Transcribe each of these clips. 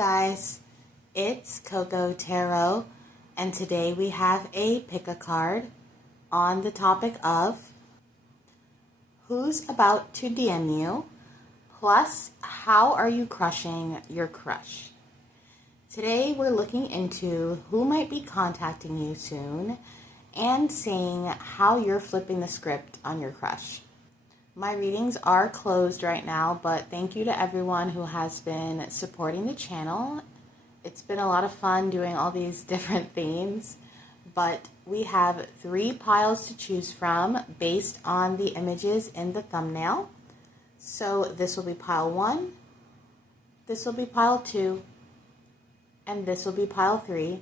guys, it's CocoaTarot, and today we have a pick-a-card on the topic of who's about to DM you, plus how are you crushing your crush. Today we're looking into who might be contacting you soon and seeing how you're flipping the script on your crush. My readings are closed right now, but thank you to everyone who has been supporting the channel. It's been a lot of fun doing all these different themes, but we have 3 piles to choose from based on the images in the thumbnail. So this will be pile 1, this will be pile 2, and this will be pile 3.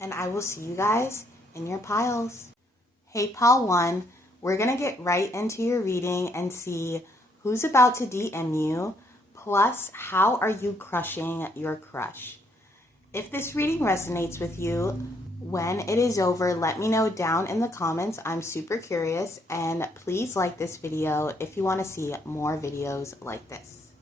And I will see you guys in your piles. Hey, pile 1. We're going to get right into your reading and see who's about to DM you, plus how are you crushing your crush. If this reading resonates with you, when it is over, let me know down in the comments. I'm super curious, and please like this video if you want to see more videos like this.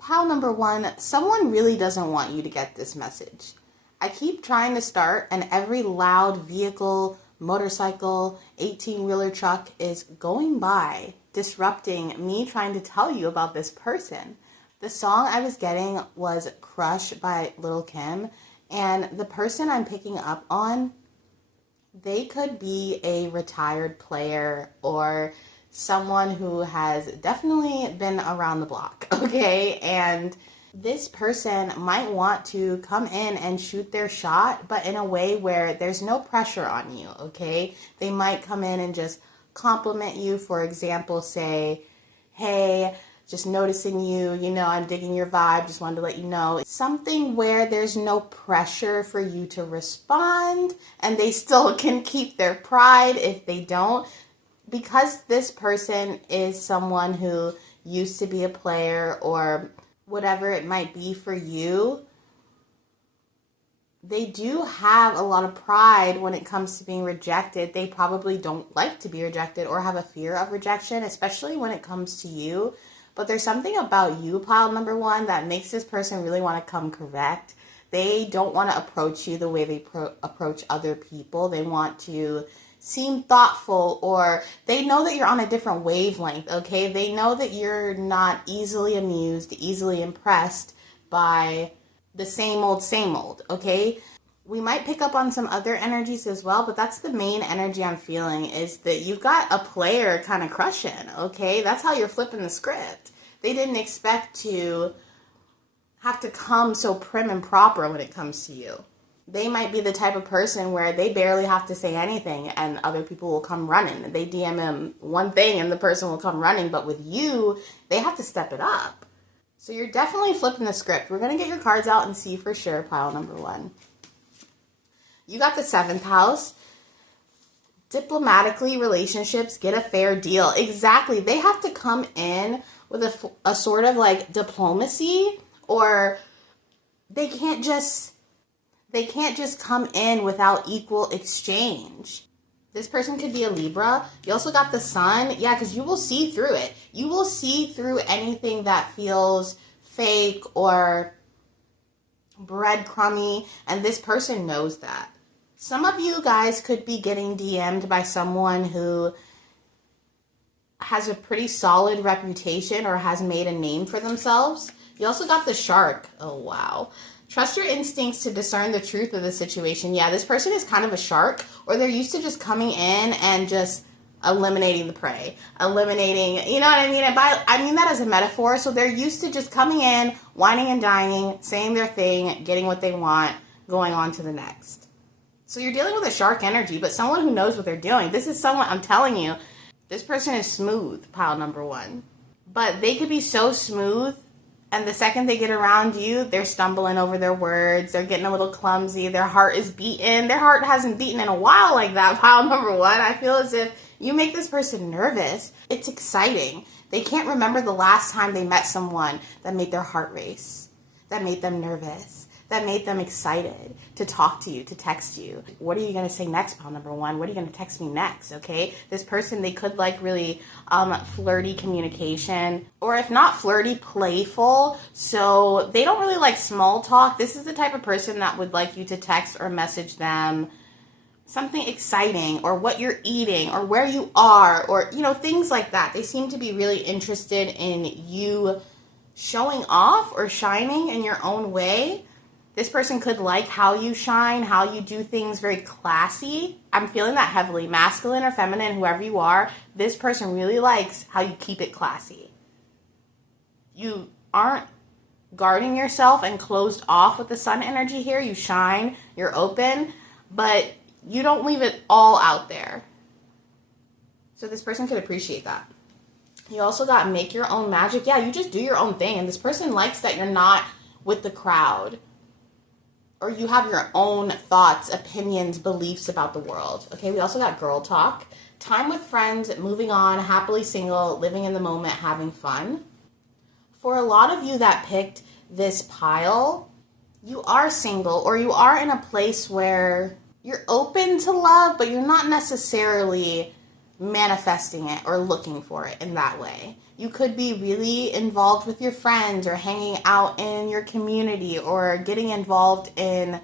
Pile number 1, someone really doesn't want you to get this message. I keep trying to start, and every loud vehicle, motorcycle, 18-wheeler truck is going by, disrupting me trying to tell you about this person. The song I was getting was Crush by Lil' Kim, and the person I'm picking up on, they could be a retired player or someone who has definitely been around the block, okay? And this person might want to come in and shoot their shot, but in a way where there's no pressure on you, okay? They might come in and just compliment you. For example, say, hey, just noticing you, I'm digging your vibe, just wanted to let you know. Something where there's no pressure for you to respond, and they still can keep their pride if they don't. Because this person is someone who used to be a player or whatever it might be for you, they do have a lot of pride when it comes to being rejected. They probably don't like to be rejected or have a fear of rejection, especially when it comes to you. But there's something about you, pile number 1, that makes this person really want to come correct. They don't want to approach you the way they approach other people. They want to seem thoughtful, or they know that you're on a different wavelength, okay? They know that you're not easily amused, easily impressed by the same old, okay? We might pick up on some other energies as well, but that's the main energy I'm feeling, is that you've got a player kind of crushing, okay? That's how you're flipping the script. They didn't expect to have to come so prim and proper when it comes to you. They might be the type of person where they barely have to say anything and other people will come running. They DM them one thing and the person will come running, but with you, they have to step it up. So you're definitely flipping the script. We're going to get your cards out and see for sure, pile number 1. You got the 7th house. Diplomatically, relationships get a fair deal. Exactly. They have to come in with a sort of like diplomacy, or they can't just come in without equal exchange. This person could be a Libra. You also got the Sun. Yeah, because you will see through it. You will see through anything that feels fake or breadcrumby, and this person knows that. Some of you guys could be getting DM'd by someone who has a pretty solid reputation or has made a name for themselves. You also got the Shark. Oh, wow. Trust your instincts to discern the truth of the situation. Yeah, this person is kind of a shark, or they're used to just coming in and just eliminating the prey. Eliminating, you know what I mean? I mean that as a metaphor. So they're used to just coming in, whining and dining, saying their thing, getting what they want, going on to the next. So you're dealing with a shark energy, but someone who knows what they're doing. This is someone, I'm telling you, this person is smooth, pile number 1. But they could be so smooth, and the second they get around you, they're stumbling over their words. They're getting a little clumsy. Their heart is beating. Their heart hasn't beaten in a while like that, pile number 1. I feel as if you make this person nervous. It's exciting. They can't remember the last time they met someone that made their heart race, that made them nervous, that made them excited to talk to you, to text you. What are you going to say next, pal number one? What are you going to text me next, okay? This person, they could like really flirty communication, or if not flirty, playful. So they don't really like small talk. This is the type of person that would like you to text or message them something exciting, or what you're eating, or where you are, or, you know, things like that. They seem to be really interested in you showing off or shining in your own way. This person could like how you shine, how you do things very classy. I'm feeling that heavily. Masculine or feminine, whoever you are, this person really likes how you keep it classy. You aren't guarding yourself and closed off with the sun energy here. You shine, you're open, but you don't leave it all out there. So this person could appreciate that. You also got make your own magic. Yeah, you just do your own thing. And this person likes that you're not with the crowd. Or you have your own thoughts, opinions, beliefs about the world. Okay, we also got girl talk. Time with friends, moving on, happily single, living in the moment, having fun. For a lot of you that picked this pile, you are single, or you are in a place where you're open to love, but you're not necessarily manifesting it or looking for it in that way. You could be really involved with your friends, or hanging out in your community, or getting involved in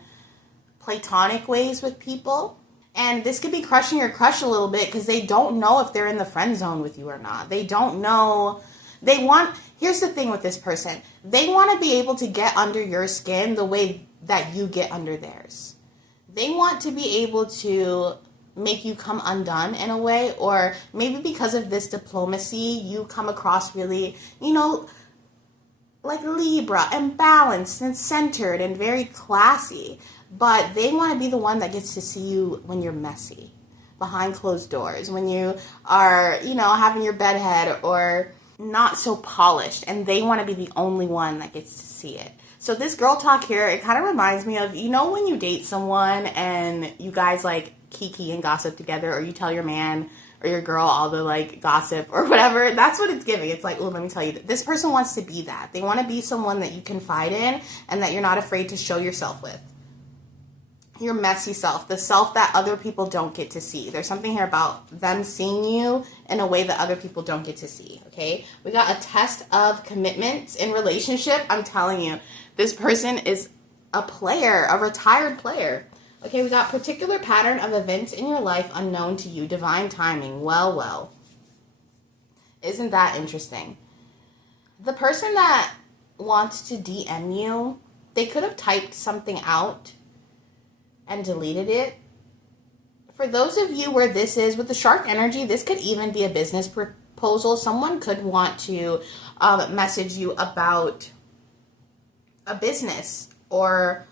platonic ways with people. And this could be crushing your crush a little bit, because they don't know if they're in the friend zone with you or not. They don't know. Here's the thing with this person. They want to be able to get under your skin the way that you get under theirs. They want to be able to make you come undone in a way, or maybe because of this diplomacy, you come across really, you know, like Libra and balanced and centered and very classy. But they want to be the one that gets to see you when you're messy, behind closed doors, when you are, you know, having your bedhead or not so polished, and they want to be the only one that gets to see it. So this girl talk here, it kind of reminds me of, you know, when you date someone and you guys like kiki and gossip together, or you tell your man or your girl all the like gossip or whatever. That's what it's giving. It's like, oh, let me tell you, this person wants to be that. They want to be someone that you confide in and that you're not afraid to show yourself with. Your messy self, the self that other people don't get to see. There's something here about them seeing you in a way that other people don't get to see, okay? We got a test of commitments in relationship. I'm telling you, this person is a player, a retired player. Okay, we got particular pattern of events in your life unknown to you. Divine timing. Well. Isn't that interesting? The person that wants to DM you, they could have typed something out and deleted it. For those of you where this is, with the shark energy, this could even be a business proposal. Someone could want to message you about a business or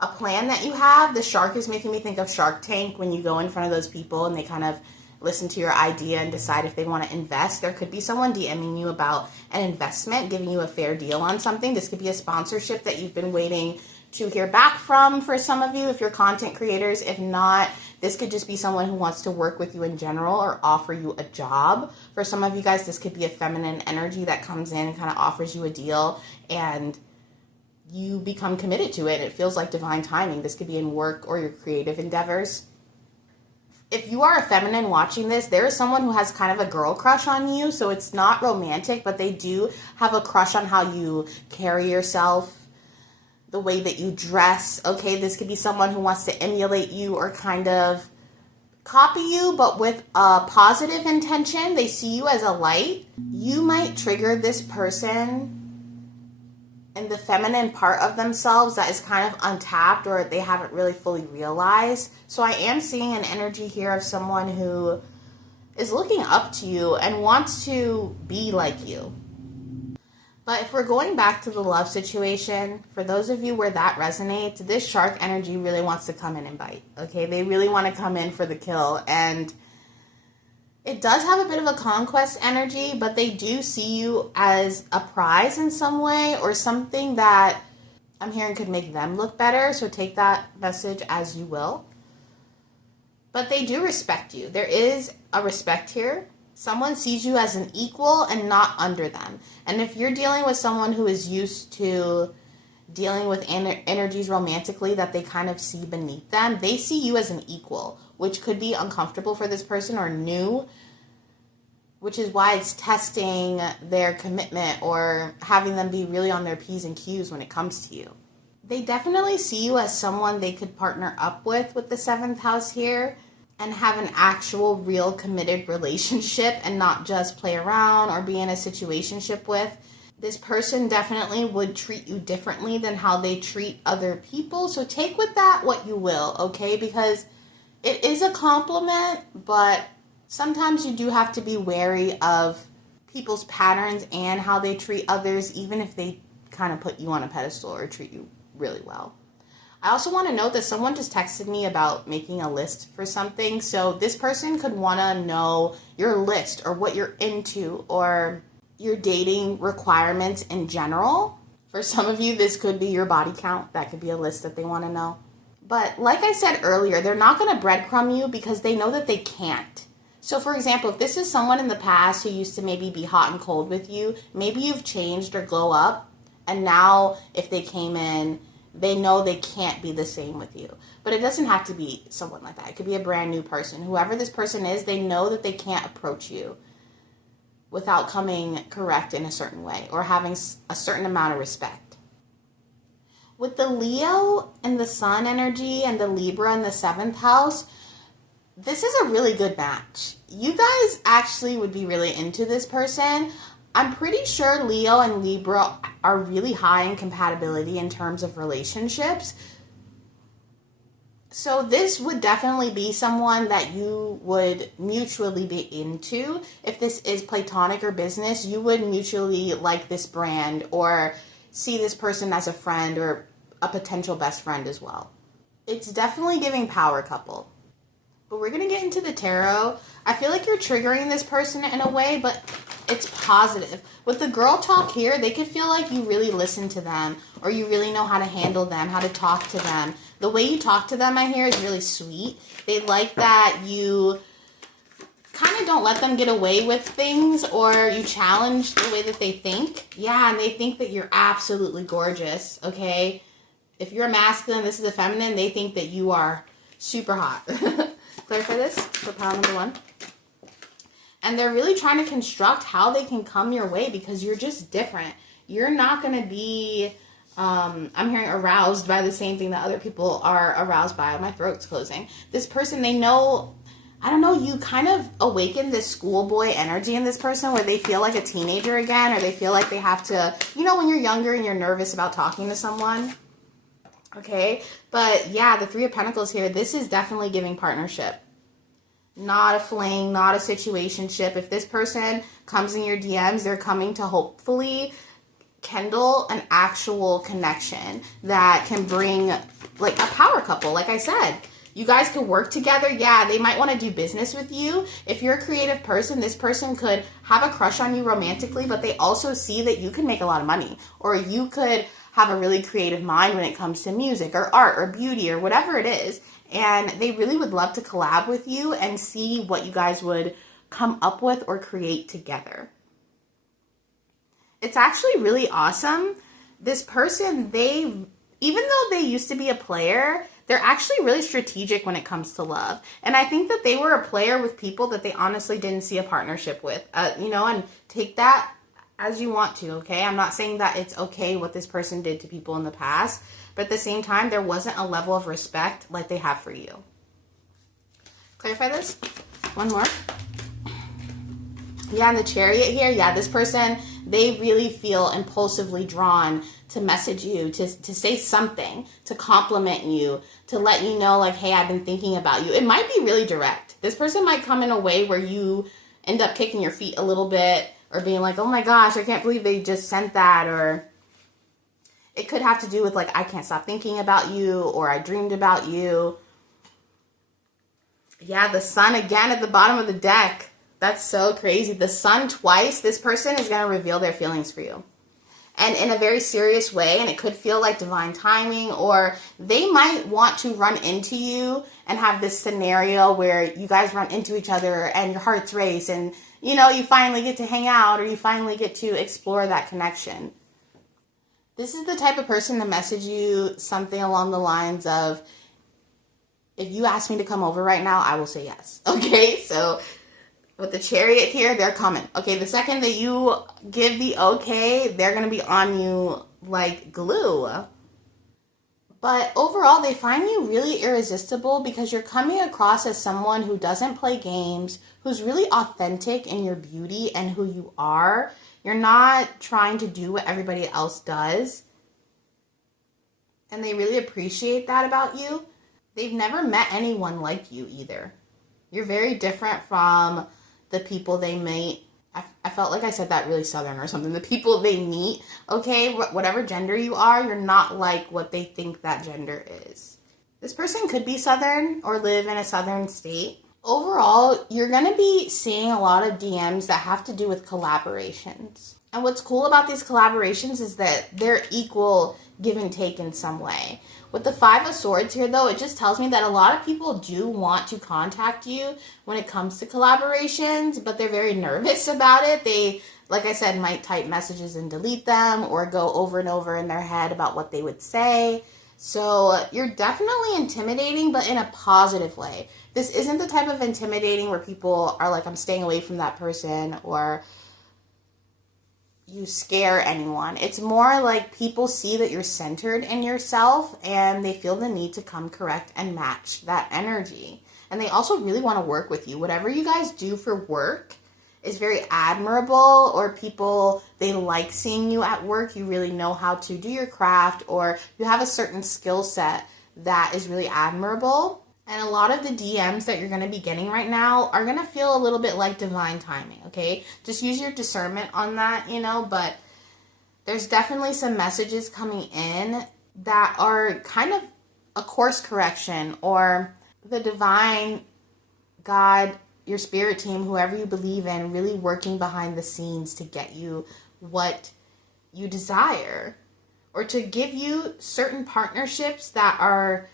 a plan that you have. The shark is making me think of Shark Tank, when you go in front of those people and they kind of listen to your idea and decide if they want to invest. There could be someone DMing you about an investment, giving you a fair deal on something. This could be a sponsorship that you've been waiting to hear back from for some of you, if you're content creators. If not, this could just be someone who wants to work with you in general or offer you a job. For some of you guys, this could be a feminine energy that comes in and kind of offers you a deal, and you become committed to it. It feels like divine timing. This could be in work or your creative endeavors. If you are a feminine watching this, there is someone who has kind of a girl crush on you. So it's not romantic, but they do have a crush on how you carry yourself, the way that you dress. Okay, this could be someone who wants to emulate you or kind of copy you, but with a positive intention. They see you as a light. You might trigger this person in the feminine part of themselves that is kind of untapped, or they haven't really fully realized. So I am seeing an energy here of someone who is looking up to you and wants to be like you. But if we're going back to the love situation, for those of you where that resonates, this shark energy really wants to come in and bite. Okay, they really want to come in for the kill. And it does have a bit of a conquest energy, but they do see you as a prize in some way, or something that I'm hearing could make them look better. So take that message as you will. But they do respect you. There is a respect here. Someone sees you as an equal and not under them. And if you're dealing with someone who is used to dealing with energies romantically that they kind of see beneath them. They see you as an equal, which could be uncomfortable for this person or new, which is why it's testing their commitment or having them be really on their P's and Q's when it comes to you. They definitely see you as someone they could partner up with the 7th house here, and have an actual real committed relationship and not just play around or be in a situationship with. This person definitely would treat you differently than how they treat other people. So take with that what you will, okay? Because it is a compliment, but sometimes you do have to be wary of people's patterns and how they treat others, even if they kind of put you on a pedestal or treat you really well. I also want to note that someone just texted me about making a list for something. So this person could want to know your list or what you're into or your dating requirements in general. For some of you, this could be your body count. That could be a list that they want to know. But like I said earlier, they're not going to breadcrumb you because they know that they can't. So for example, if this is someone in the past who used to maybe be hot and cold with you, maybe you've changed or glow up, and now if they came in, they know they can't be the same with you. But it doesn't have to be someone like that. It could be a brand new person. Whoever this person is, they know that they can't approach you without coming correct in a certain way or having a certain amount of respect. With the Leo and the Sun energy and the Libra in the 7th house, this is a really good match. You guys actually would be really into this person. I'm pretty sure Leo and Libra are really high in compatibility in terms of relationships. So this would definitely be someone that you would mutually be into. If this is platonic or business, you would mutually like this brand or see this person as a friend or a potential best friend as well. It's definitely giving power couple. But we're going to get into the tarot. I feel like you're triggering this person in a way, but it's positive. With the girl talk here, they could feel like you really listen to them or you really know how to handle them, how to talk to them. The way you talk to them, I hear, is really sweet. They like that you kind of don't let them get away with things or you challenge the way that they think. Yeah, and they think that you're absolutely gorgeous, okay? If you're a masculine, this is a feminine, they think that you are super hot. Clarify this for pile number 1. And they're really trying to construct how they can come your way because you're just different. You're not going to be, I'm hearing aroused by the same thing that other people are aroused by. My throat's closing. This person, they know, I don't know, you kind of awaken this schoolboy energy in this person where they feel like a teenager again, or they feel like they have to, you know, when you're younger and you're nervous about talking to someone. Okay, but yeah, the 3 of Pentacles here, this is definitely giving partnership. Not a fling, not a situationship. If this person comes in your DMs, they're coming to hopefully kindle an actual connection that can bring like a power couple. Like I said, you guys could work together. Yeah, they might want to do business with you. If you're a creative person, this person could have a crush on you romantically, but they also see that you can make a lot of money, or you could have a really creative mind when it comes to music or art or beauty or whatever it is. And they really would love to collab with you and see what you guys would come up with or create together. It's actually really awesome. This person, even though they used to be a player, they're actually really strategic when it comes to love. And I think that they were a player with people that they honestly didn't see a partnership with, and take that as you want to, okay? I'm not saying that it's okay what this person did to people in the past, but at the same time, there wasn't a level of respect like they have for you. Clarify this. 1 more. Yeah, and the Chariot here, yeah, this person, they really feel impulsively drawn to message you, to say something, to compliment you, to let you know, like, hey, I've been thinking about you. It might be really direct. This person might come in a way where you end up kicking your feet a little bit, or being like, oh my gosh, I can't believe they just sent that. Or it could have to do with like, I can't stop thinking about you, or I dreamed about you. Yeah, the Sun again at the bottom of the deck. That's so crazy. The Sun twice. This person is going to reveal their feelings for you. And in a very serious way, and it could feel like divine timing, or they might want to run into you and have this scenario where you guys run into each other and your hearts race and, you finally get to hang out, or you finally get to explore that connection. This is the type of person to message you something along the lines of, if you ask me to come over right now, I will say yes. Okay, so with the Chariot here, they're coming. Okay, the second that you give the okay, they're going to be on you like glue. But overall, they find you really irresistible because you're coming across as someone who doesn't play games, who's really authentic in your beauty and who you are. You're not trying to do what everybody else does. And they really appreciate that about you. They've never met anyone like you either. You're very different from the people they meet. I felt like I said that really Southern or something. The people they meet, okay, whatever gender you are, you're not like what they think that gender is. This person could be Southern or live in a Southern state. Overall, you're going to be seeing a lot of DMs that have to do with collaborations. And what's cool about these collaborations is that they're equal give and take in some way. With the Five of Swords here, though, it just tells me that a lot of people do want to contact you when it comes to collaborations, but they're very nervous about it. They, like I said, might type messages and delete them or go over and over in their head about what they would say. So you're definitely intimidating, but in a positive way. This isn't the type of intimidating where people are like, I'm staying away from that person, or you scare anyone. It's more like people see that you're centered in yourself and they feel the need to come correct and match that energy. And they also really want to work with you. Whatever you guys do for work is very admirable, or people, they like seeing you at work. You really know how to do your craft, or you have a certain skill set that is really admirable. And a lot of the DMs that you're going to be getting right now are going to feel a little bit like divine timing, okay? Just use your discernment on that, but there's definitely some messages coming in that are kind of a course correction, or the divine God, your spirit team, whoever you believe in, really working behind the scenes to get you what you desire, or to give you certain partnerships that are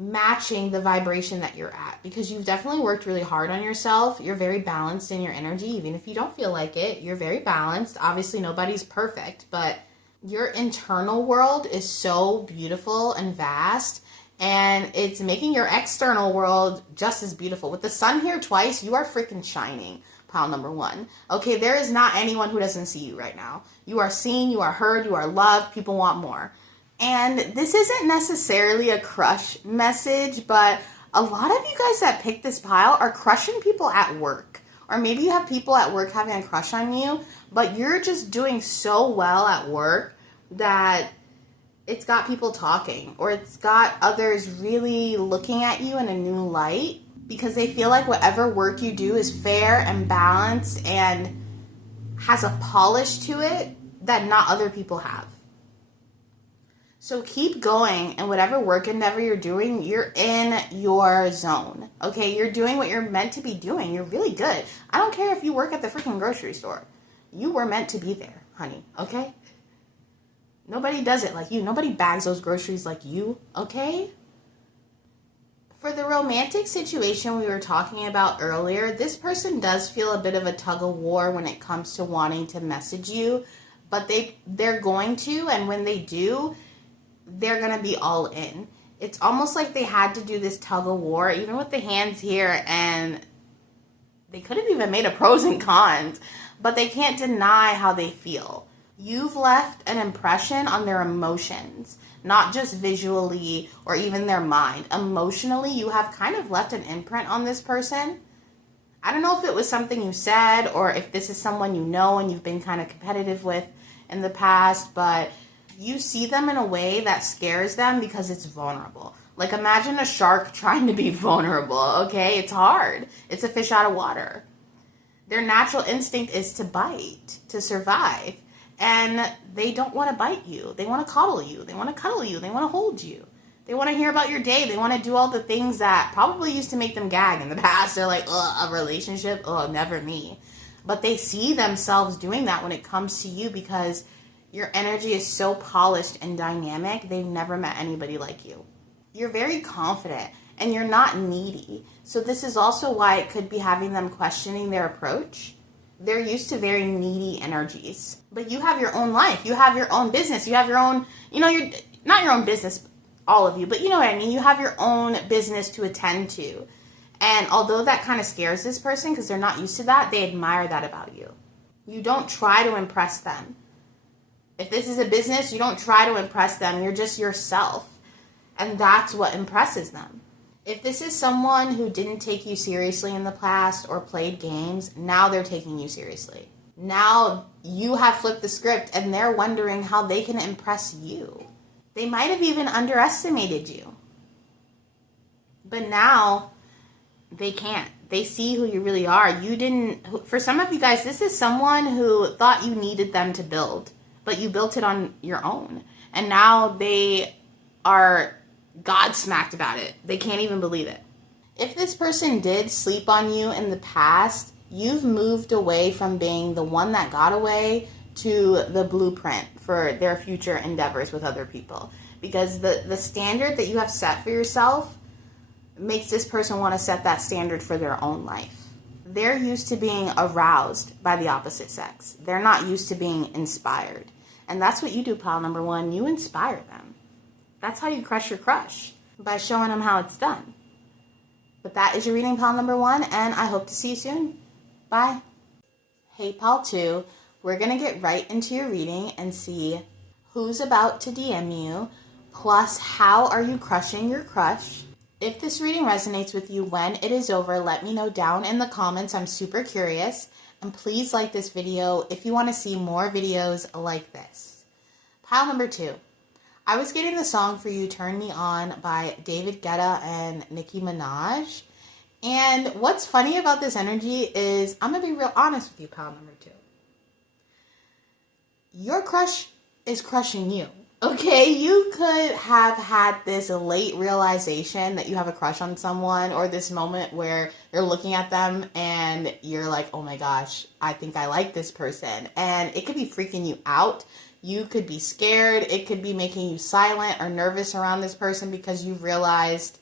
matching the vibration that you're at, because you've definitely worked really hard on yourself. You're very balanced in your energy. Even if you don't feel like it, you're very balanced. Obviously, nobody's perfect, but your internal world is so beautiful and vast, and it's making your external world just as beautiful. With the sun here twice, you are freaking shining, pile number one. Okay, there is not anyone who doesn't see you right now. You are seen, you are heard, you are loved. People want more. And this isn't necessarily a crush message, but a lot of you guys that picked this pile are crushing people at work. Or maybe you have people at work having a crush on you, but you're just doing so well at work that it's got people talking, or it's got others really looking at you in a new light, because they feel like whatever work you do is fair and balanced and has a polish to it that not other people have. So keep going, and whatever work endeavor you're doing, you're in your zone. Okay, you're doing what you're meant to be doing. You're really good. I don't care if you work at the freaking grocery store. You were meant to be there, honey, okay? Nobody does it like you. Nobody bags those groceries like you, okay? For the romantic situation we were talking about earlier, this person does feel a bit of a tug of war when it comes to wanting to message you, but they're going to, and when they do, they're going to be all in. It's almost like they had to do this tug of war, even with the hands here, and they could have even made a pros and cons, but they can't deny how they feel. You've left an impression on their emotions, not just visually or even their mind. Emotionally, you have kind of left an imprint on this person. I don't know if it was something you said, or if this is someone you know and you've been kind of competitive with in the past, but you see them in a way that scares them because it's vulnerable. Like, imagine a shark trying to be vulnerable, okay? It's hard. It's a fish out of water. Their natural instinct is to bite, to survive. And they don't want to bite you. They want to coddle you. They want to cuddle you. They want to hold you. They want to hear about your day. They want to do all the things that probably used to make them gag in the past. They're like, a relationship? Never me. But they see themselves doing that when it comes to you, because your energy is so polished and dynamic. They've never met anybody like you. You're very confident and you're not needy. So this is also why it could be having them questioning their approach. they're used to very needy energies. But you have your own life. You have your own business. You have your own, you're not your own business, all of you, but you know what I mean? You have your own business to attend to. And although that kind of scares this person because they're not used to that, they admire that about you. You don't try to impress them. If this is a business, you don't try to impress them. You're just yourself. And that's what impresses them. If this is someone who didn't take you seriously in the past or played games, now they're taking you seriously. Now you have flipped the script and they're wondering how they can impress you. They might have even underestimated you. But now they can't. They see who you really are. For some of you guys, this is someone who thought you needed them to build, but you built it on your own. And now they are godsmacked about it. They can't even believe it. If this person did sleep on you in the past, you've moved away from being the one that got away to the blueprint for their future endeavors with other people. Because the standard that you have set for yourself makes this person want to set that standard for their own life. They're used to being aroused by the opposite sex. They're not used to being inspired. And that's what you do, pile number one. You inspire them. That's how you crush your crush, by showing them how it's done. But that is your reading, pile number one, and I hope to see you soon. Bye. Hey, pile two, we're going to get right into your reading and see who's about to DM you, plus how are you crushing your crush. If this reading resonates with you when it is over, let me know down in the comments. I'm super curious. And please like this video if you want to see more videos like this. Pile number two. I was getting the song for you, Turn Me On, by David Guetta and Nicki Minaj. And what's funny about this energy is, I'm going to be real honest with you, pile number two. Your crush is crushing you. Okay, you could have had this late realization that you have a crush on someone, or this moment where you're looking at them and you're like, oh my gosh, I think I like this person. And it could be freaking you out. You could be scared. It could be making you silent or nervous around this person because you've realized,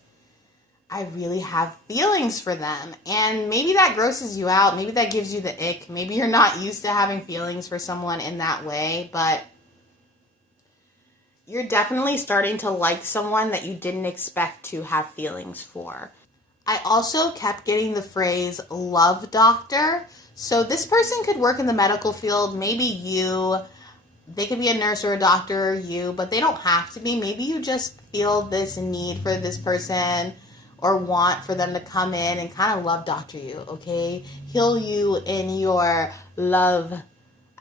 I really have feelings for them. And maybe that grosses you out. Maybe that gives you the ick. Maybe you're not used to having feelings for someone in that way, but you're definitely starting to like someone that you didn't expect to have feelings for. I also kept getting the phrase love doctor. So this person could work in the medical field. Maybe you, they could be a nurse or a doctor or you, but they don't have to be. Maybe you just feel this need for this person or want for them to come in and kind of love doctor you, okay? Heal you in your love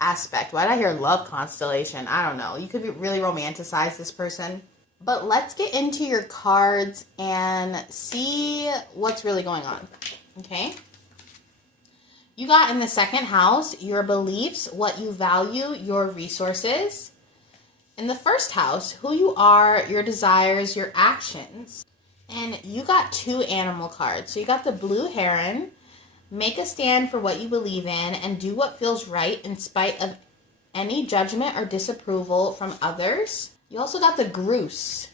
aspect. Why did I hear love constellation? I don't know. You could be really romanticize this person. But let's get into your cards and see what's really going on. Okay? You got in the second house your beliefs, what you value, your resources. In the first house, who you are, your desires, your actions. And you got two animal cards. So you got the blue heron. Make a stand for what you believe in and do what feels right in spite of any judgment or disapproval from others. You also got the goose.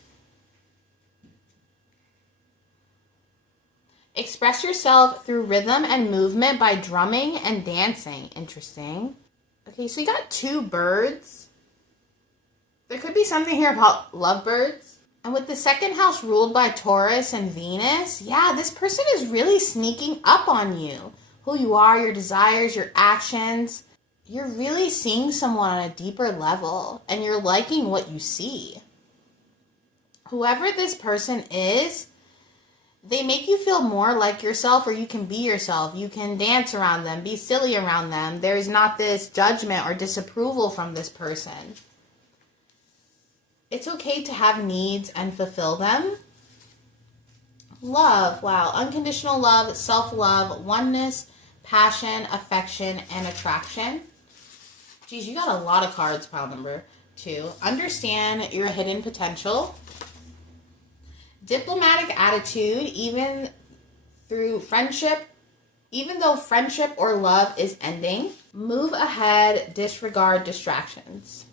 Express yourself through rhythm and movement by drumming and dancing. Interesting. Okay, so you got two birds. There could be something here about lovebirds. And with the second house ruled by Taurus and Venus, yeah, this person is really sneaking up on you. Who you are, your desires, your actions. You're really seeing someone on a deeper level, and you're liking what you see. Whoever this person is, they make you feel more like yourself, or you can be yourself. You can dance around them, be silly around them. There's not this judgment or disapproval from this person. It's okay to have needs and fulfill them. Love, wow. Unconditional love, self-love, oneness, passion, affection, and attraction. Geez, you got a lot of cards, pile number two. Understand your hidden potential. Diplomatic attitude, even though friendship or love is ending. Move ahead, disregard distractions.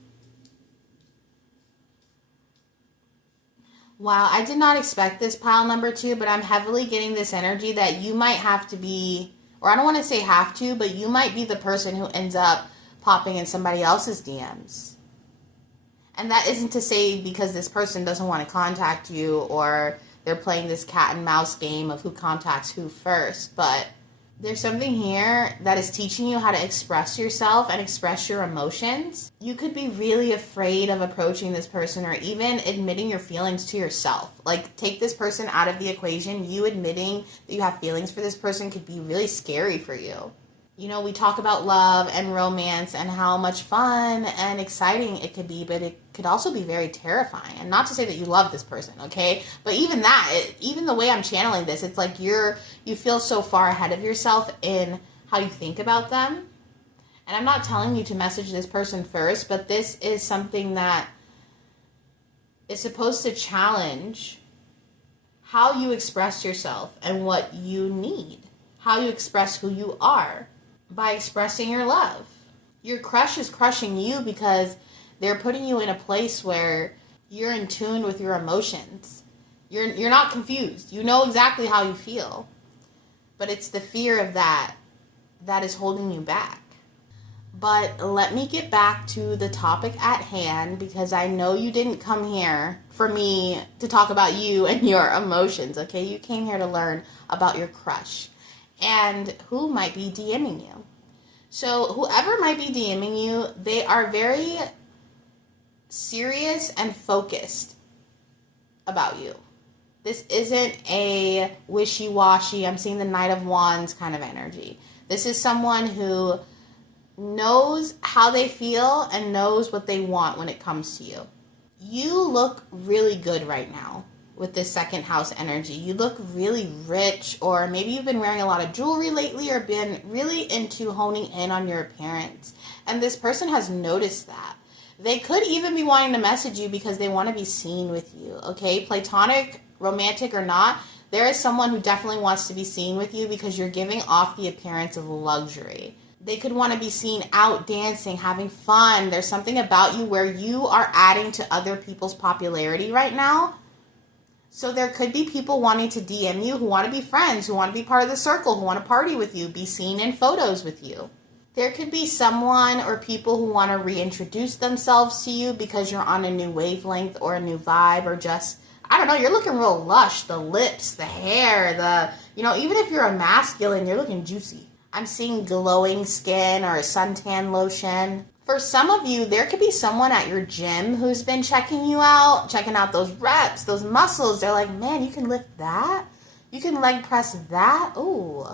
Wow, I did not expect this, pile number two, but I'm heavily getting this energy that you might have to be Or I don't want to say have to, but you might be the person who ends up popping in somebody else's DMs. And that isn't to say because this person doesn't want to contact you or they're playing this cat and mouse game of who contacts who first, but there's something here that is teaching you how to express yourself and express your emotions. You could be really afraid of approaching this person or even admitting your feelings to yourself. Like, take this person out of the equation. You admitting that you have feelings for this person could be really scary for you. You know, we talk about love and romance and how much fun and exciting it could be, but it could also be very terrifying. And not to say that you love this person, okay? But even that, even the way I'm channeling this, it's like you feel so far ahead of yourself in how you think about them. And I'm not telling you to message this person first, but this is something that is supposed to challenge how you express yourself and what you need, how you express who you are. By expressing your love. Your crush is crushing you because they're putting you in a place where you're in tune with your emotions. You're not confused. You know exactly how you feel. But it's the fear of that is holding you back. But let me get back to the topic at hand, because I know you didn't come here for me to talk about you and your emotions, okay? You came here to learn about your crush and who might be DMing you. So whoever might be DMing you, they are very serious and focused about you. This isn't a wishy-washy, I'm seeing the Knight of Wands kind of energy. This is someone who knows how they feel and knows what they want when it comes to you. You look really good right now with this second house energy. You look really rich, or maybe you've been wearing a lot of jewelry lately or been really into honing in on your appearance. And this person has noticed that. They could even be wanting to message you because they want to be seen with you, okay? Platonic, romantic or not, there is someone who definitely wants to be seen with you because you're giving off the appearance of luxury. They could want to be seen out dancing, having fun. There's something about you where you are adding to other people's popularity right now. So there could be people wanting to DM you who want to be friends, who want to be part of the circle, who want to party with you, be seen in photos with you. There could be someone or people who want to reintroduce themselves to you because you're on a new wavelength or a new vibe, or just, I don't know, you're looking real lush. The lips, the hair, even if you're a masculine, you're looking juicy. I'm seeing glowing skin or a suntan lotion. For some of you, there could be someone at your gym who's been checking you out, checking out those reps, those muscles. They're like, man, you can lift that? You can leg press that? Ooh,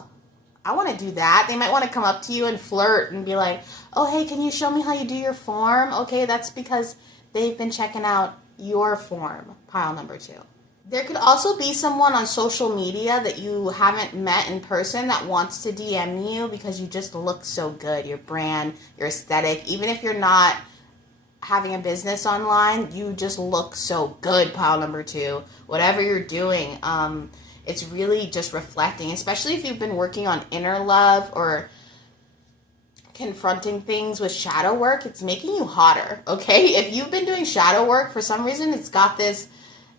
I want to do that. They might want to come up to you and flirt and be like, oh, hey, can you show me how you do your form? Okay, that's because they've been checking out your form, pile number 2. There could also be someone on social media that you haven't met in person that wants to DM you because you just look so good. Your brand, your aesthetic, even if you're not having a business online, you just look so good, pile number 2. Whatever you're doing, it's really just reflecting, especially if you've been working on inner love or confronting things with shadow work. It's making you hotter, okay? If you've been doing shadow work, for some reason, it's got this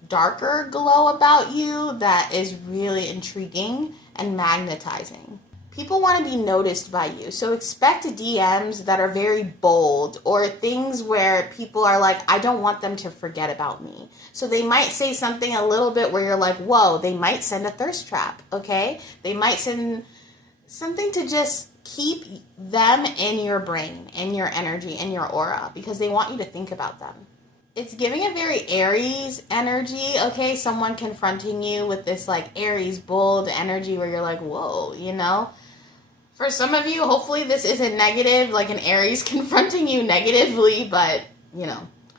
darker glow about you that is really intriguing and magnetizing. People want to be noticed by you, so expect DMs that are very bold, or things where people are like, I don't want them to forget about me. So they might say something a little bit where you're like, whoa. They might send a thirst trap, okay? They might send something to just keep them in your brain, in your energy, in your aura, because they want you to think about them. It's giving a very Aries energy, okay? Someone confronting you with this like Aries bold energy where you're like, whoa, you know? For some of you, hopefully this isn't negative, like an Aries confronting you negatively, but,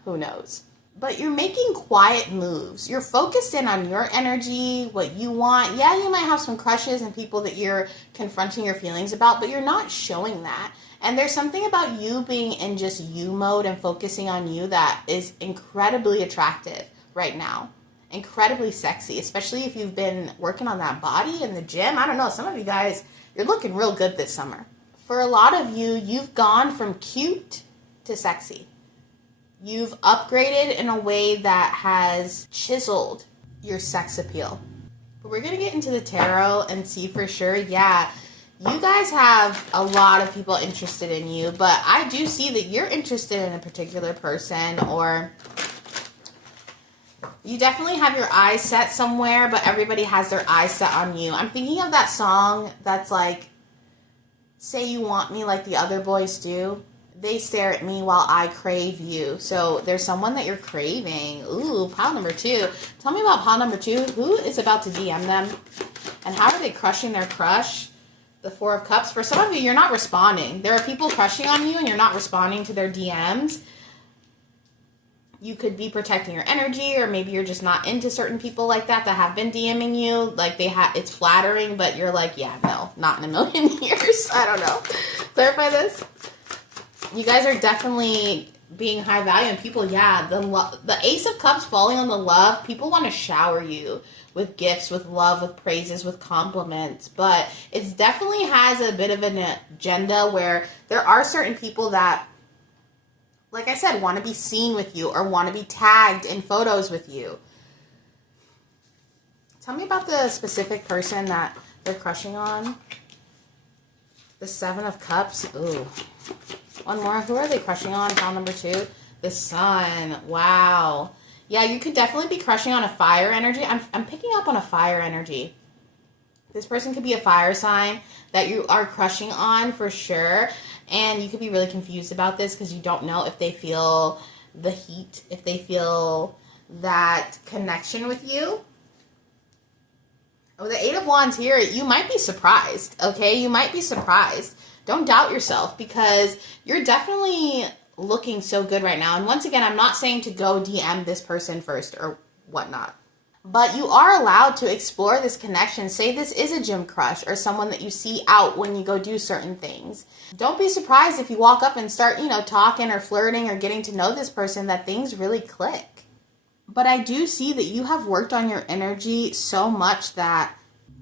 who knows? But you're making quiet moves. You're focused in on your energy, what you want. Yeah, you might have some crushes and people that you're confronting your feelings about, but you're not showing that. And there's something about you being in just you mode and focusing on you that is incredibly attractive right now. Incredibly sexy, especially if you've been working on that body in the gym. I don't know, some of you guys, you're looking real good this summer. For a lot of you, you've gone from cute to sexy. You've upgraded in a way that has chiseled your sex appeal. But we're going to get into the tarot and see for sure, yeah, You guys have a lot of people interested in you, but I do see that you're interested in a particular person, or you definitely have your eyes set somewhere, but everybody has their eyes set on you. I'm thinking of that song that's like, say you want me like the other boys do. They stare at me while I crave you. So there's someone that you're craving. Ooh, pile number 2. Tell me about pile number 2. Who is about to DM them? And how are they crushing their crush? The 4 of Cups. For some of you, you're not responding. There are people crushing on you and you're not responding to their DMs. You could be protecting your energy, or maybe you're just not into certain people like that have been DMing you. Like it's flattering, but you're like, yeah, no, not in a million years. I don't know. Clarify this. You guys are definitely being high value, and people, the Ace of Cups falling on the love, people want to shower you with gifts, with love, with praises, with compliments, but it definitely has a bit of an agenda where there are certain people that, like I said, want to be seen with you or want to be tagged in photos with you. Tell me about the specific person that they're crushing on. The 7 of Cups. Ooh. One more. Who are they crushing on? Pile number 2. The Sun. Wow. Yeah, you could definitely be crushing on a fire energy. I'm picking up on a fire energy. This person could be a fire sign that you are crushing on for sure. And you could be really confused about this because you don't know if they feel the heat, if they feel that connection with you. Oh, the 8 of Wands here, you might be surprised, okay? You might be surprised. Don't doubt yourself because you're definitely looking so good right now. And once again, I'm not saying to go DM this person first or whatnot. But you are allowed to explore this connection. Say this is a gym crush or someone that you see out when you go do certain things. Don't be surprised if you walk up and start, talking or flirting or getting to know this person, that things really click. But I do see that you have worked on your energy so much that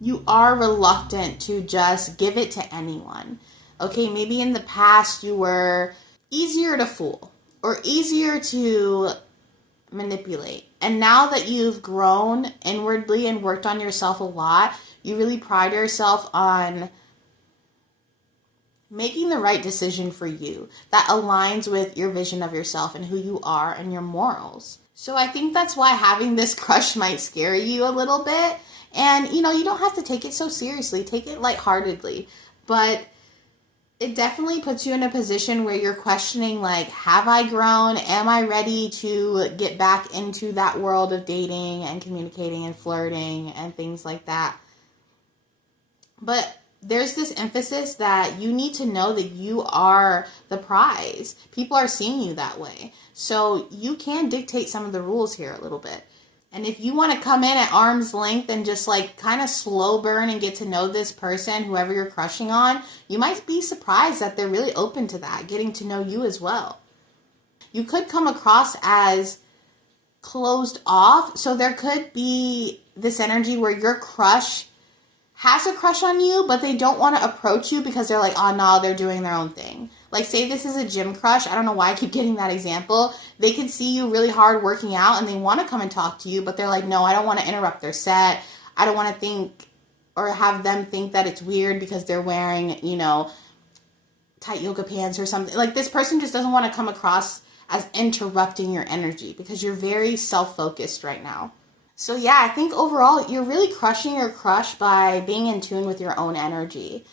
you are reluctant to just give it to anyone. Okay, maybe in the past you were easier to fool or easier to manipulate. And now that you've grown inwardly and worked on yourself a lot, you really pride yourself on making the right decision for you that aligns with your vision of yourself and who you are and your morals. So I think that's why having this crush might scare you a little bit. And, you don't have to take it so seriously. Take it lightheartedly. But it definitely puts you in a position where you're questioning, like, have I grown? Am I ready to get back into that world of dating and communicating and flirting and things like that? But there's this emphasis that you need to know that you are the prize. People are seeing you that way. So you can dictate some of the rules here a little bit. And if you want to come in at arm's length and just like kind of slow burn and get to know this person, whoever you're crushing on, you might be surprised that they're really open to that, getting to know you as well. You could come across as closed off. So there could be this energy where your crush has a crush on you, but they don't want to approach you because they're like, oh no, they're doing their own thing. Like, say this is a gym crush. I don't know why I keep getting that example. They could see you really hard working out and they want to come and talk to you, but they're like, no, I don't want to interrupt their set. I don't want to think or have them think that it's weird because they're wearing, tight yoga pants or something. Like, this person just doesn't want to come across as interrupting your energy because you're very self-focused right now. So yeah, I think overall you're really crushing your crush by being in tune with your own energy.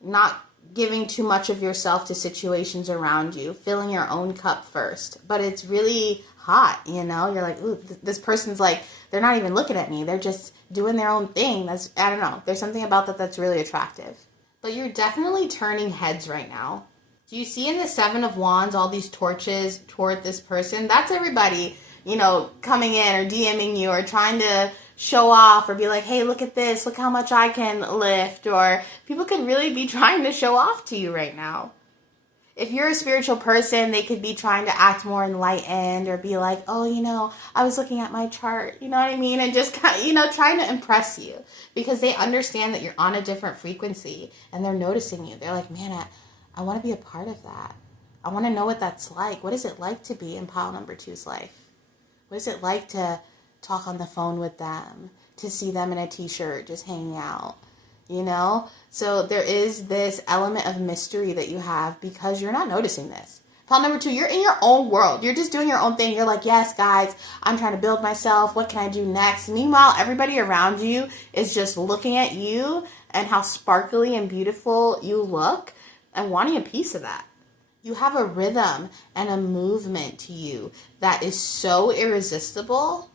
Not giving too much of yourself to situations around you, filling your own cup first. But it's really hot, you're like, ooh, this person's like, they're not even looking at me. They're just doing their own thing. I don't know. There's something about that that's really attractive. But you're definitely turning heads right now. Do you see in the 7 of Wands all these torches toward this person? That's everybody, coming in or DMing you or trying to show off or be like, hey, look at this, look how much I can lift, or people could really be trying to show off to you right now. If you're a spiritual person, they could be trying to act more enlightened or be like, oh, I was looking at my chart, you know what I mean? And just, trying to impress you because they understand that you're on a different frequency and they're noticing you. They're like, man, I want to be a part of that. I want to know what that's like. What is it like to be in pile number 2's life? What is it like to talk on the phone with them, to see them in a t-shirt just hanging out, you know? So there is this element of mystery that you have because you're not noticing this. Pile number 2, you're in your own world. You're just doing your own thing. You're like, yes, guys, I'm trying to build myself. What can I do next? Meanwhile, everybody around you is just looking at you and how sparkly and beautiful you look and wanting a piece of that. You have a rhythm and a movement to you that is so irresistible.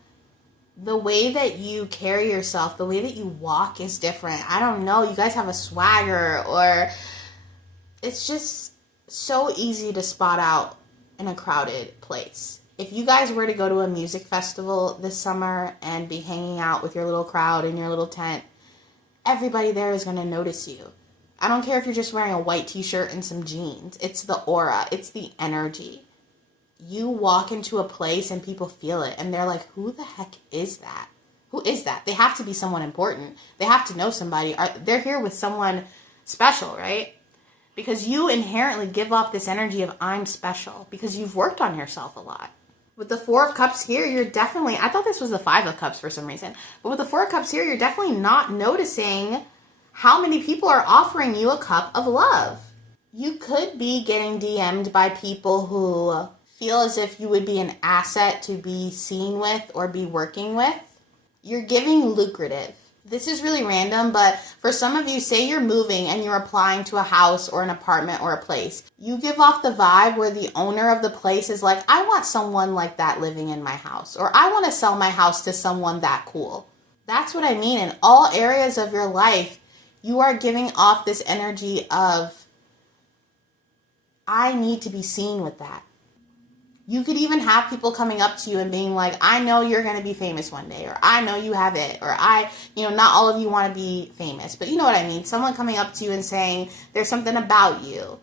The way that you carry yourself, the way that you walk is different. I don't know. You guys have a swagger, or it's just so easy to spot out in a crowded place. If you guys were to go to a music festival this summer and be hanging out with your little crowd in your little tent, everybody there is going to notice you. I don't care if you're just wearing a white t-shirt and some jeans. It's the aura. It's the energy. You walk into a place and people feel it, and they're like, who the heck is that? Who is that? They have to be someone important. They have to know somebody. They're here with someone special, right? Because you inherently give off this energy of I'm special because you've worked on yourself a lot. With the 4 of Cups here, you're definitely, I thought this was the 5 of Cups for some reason, but with the 4 of Cups here, you're definitely not noticing how many people are offering you a cup of love. You could be getting DM'd by people who feel as if you would be an asset to be seen with or be working with. You're giving lucrative. This is really random, but for some of you, say you're moving and you're applying to a house or an apartment or a place. You give off the vibe where the owner of the place is like, I want someone like that living in my house, or I want to sell my house to someone that cool. That's what I mean. In all areas of your life, you are giving off this energy of, I need to be seen with that. You could even have people coming up to you and being like, I know you're going to be famous one day, or I know you have it, or not all of you want to be famous, but you know what I mean? Someone coming up to you and saying, there's something about you,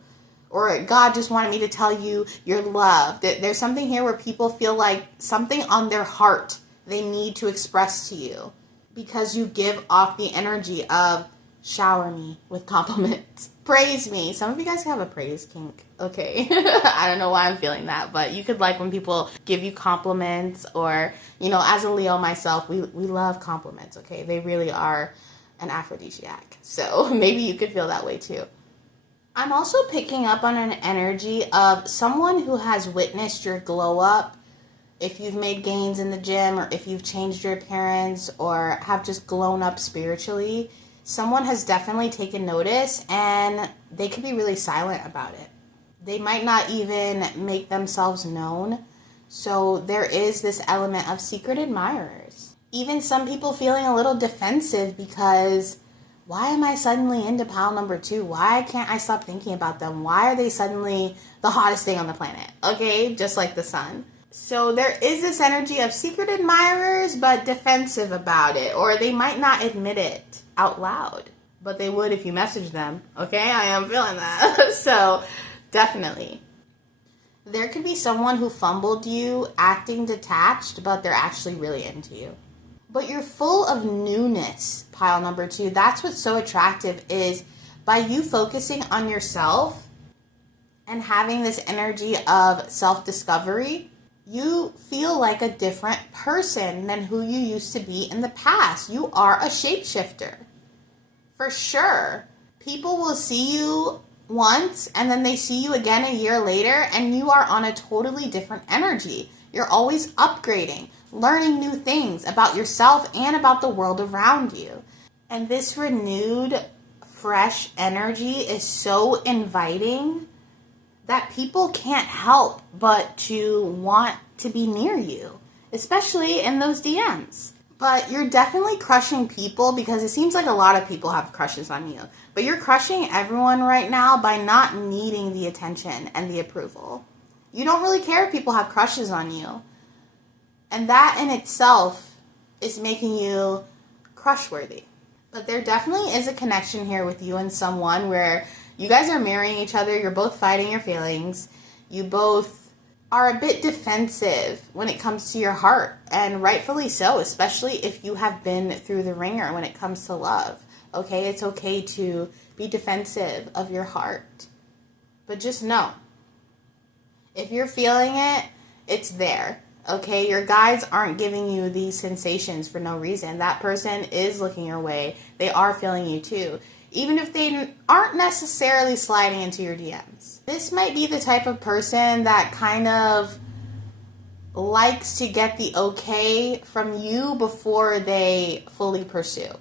or God just wanted me to tell you you're loved. There's something here where people feel like something on their heart they need to express to you because you give off the energy of shower me with compliments. Praise me. Some of you guys have a praise kink. Okay. I don't know why I'm feeling that, but you could like when people give you compliments, or, as a Leo myself, we love compliments. Okay. They really are an aphrodisiac. So maybe you could feel that way too. I'm also picking up on an energy of someone who has witnessed your glow up. If you've made gains in the gym, or if you've changed your appearance, or have just grown up spiritually, someone has definitely taken notice, and they could be really silent about it. They might not even make themselves known. So there is this element of secret admirers. Even some people feeling a little defensive because, why am I suddenly into pile number 2? Why can't I stop thinking about them? Why are they suddenly the hottest thing on the planet? Okay, just like the sun. So there is this energy of secret admirers, but defensive about it. Or they might not admit it out loud, but they would if you message them. Okay, I am feeling that. So definitely. There could be someone who fumbled you acting detached, but they're actually really into you. But you're full of newness, pile number 2. That's what's so attractive, is by you focusing on yourself and having this energy of self-discovery, you feel like a different person than who you used to be in the past. You are a shapeshifter. For sure. People will see you once and then they see you again a year later and you are on a totally different energy. You're always upgrading, learning new things about yourself and about the world around you. And this renewed, fresh energy is so inviting that people can't help but to want to be near you, especially in those DMs. But you're definitely crushing people, because it seems like a lot of people have crushes on you. But you're crushing everyone right now by not needing the attention and the approval. You don't really care if people have crushes on you. And that in itself is making you crush-worthy. But there definitely is a connection here with you and someone where you guys are marrying each other. You're both fighting your feelings. You both are a bit defensive when it comes to your heart. And rightfully so, especially if you have been through the ringer when it comes to love. Okay, it's okay to be defensive of your heart. But just know, if you're feeling it, it's there. Okay, your guides aren't giving you these sensations for no reason. That person is looking your way. They are feeling you too, even if they aren't necessarily sliding into your DMs. This might be the type of person that kind of likes to get the okay from you before they fully pursue,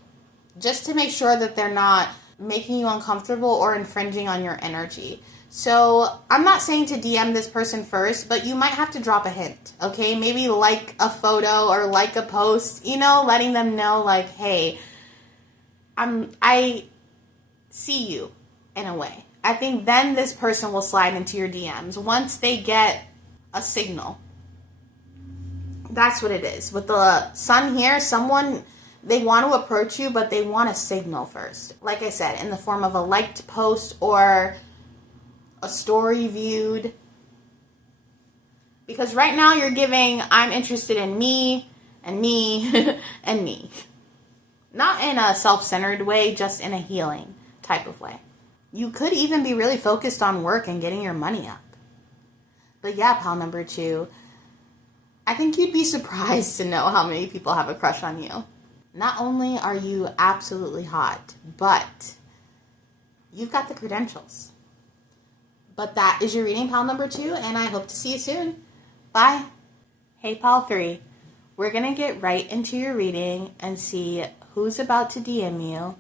just to make sure that they're not making you uncomfortable or infringing on your energy. So I'm not saying to DM this person first, but you might have to drop a hint, okay? Maybe like a photo or like a post, letting them know like, hey, I see you in a way. I think then this person will slide into your DMs once they get a signal. That's what it is. With the sun here, they want to approach you, but they want a signal first. Like I said, in the form of a liked post or a story viewed. Because right now you're giving, I'm interested in me and me and me. Not in a self-centered way, just in a healing type of way. You could even be really focused on work and getting your money up. But yeah, pal number 2, I think you'd be surprised to know how many people have a crush on you. Not only are you absolutely hot, but you've got the credentials. But that is your reading, pal number 2, and I hope to see you soon. Bye. Hey, pal 3. We're going to get right into your reading and see who's about to DM you,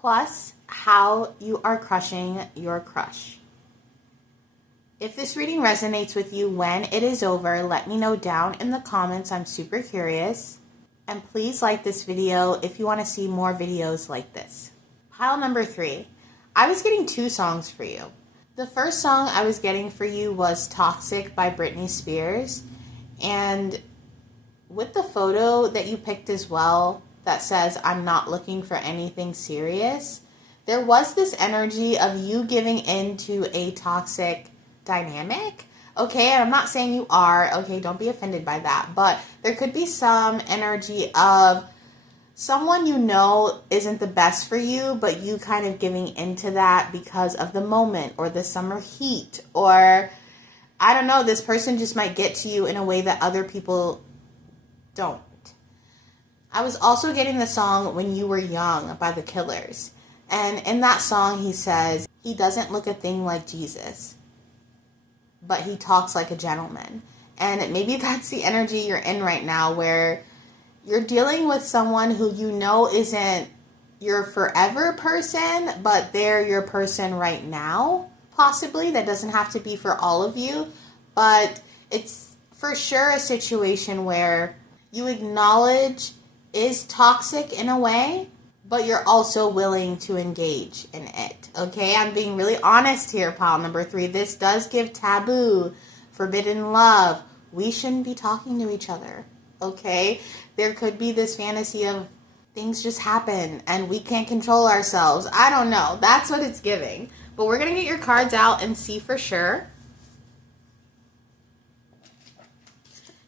plus how you are crushing your crush. If this reading resonates with you when it is over, let me know down in the comments. I'm super curious. And please like this video if you want to see more videos like this. Pile number 3. I was getting 2 songs for you. The first song I was getting for you was Toxic by Britney Spears. And with the photo that you picked as well that says, I'm not looking for anything serious, there was this energy of you giving into a toxic dynamic. Okay, and I'm not saying you are. Okay, don't be offended by that. But there could be some energy of someone isn't the best for you, but you kind of giving into that because of the moment or the summer heat, or I don't know, this person just might get to you in a way that other people don't. I was also getting the song When You Were Young by The Killers. And in that song, he says, he doesn't look a thing like Jesus, but he talks like a gentleman. And maybe that's the energy you're in right now, where you're dealing with someone who isn't your forever person, but they're your person right now, possibly. That doesn't have to be for all of you, but it's for sure a situation where you acknowledge is toxic in a way, but you're also willing to engage in it. Okay, I'm being really honest here, pile number 3. This does give taboo, forbidden love. We shouldn't be talking to each other. Okay, there could be this fantasy of things just happen and we can't control ourselves. I don't know. That's what it's giving. But we're going to get your cards out and see for sure.